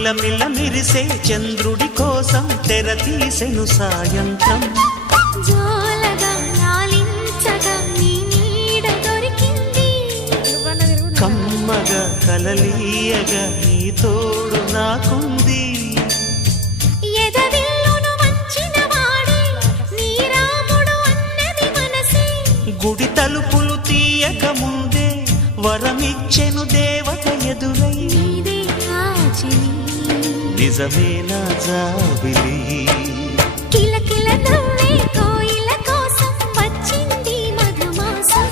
మిలమిల మిరిసే చంద్రుడి కోసం తెర తీసెను సాయంత్రం జోలగా లాలించగా నీ నీడ దొరికింది కమ్మగా కలలీయగా నీ తోడు నాకుంది ఎదవిల్లును వంచిన వాడే నీ రాముడు అన్నది మనసే గుడి తలుపులు తీయక ముందే వరమిచ్చెను దేవత ఎదురై నీదే ఆచని నిజమే నా జాబిలి కిలకిల నవ్వే కోయిల కోసం వచ్చింది మధుమాసం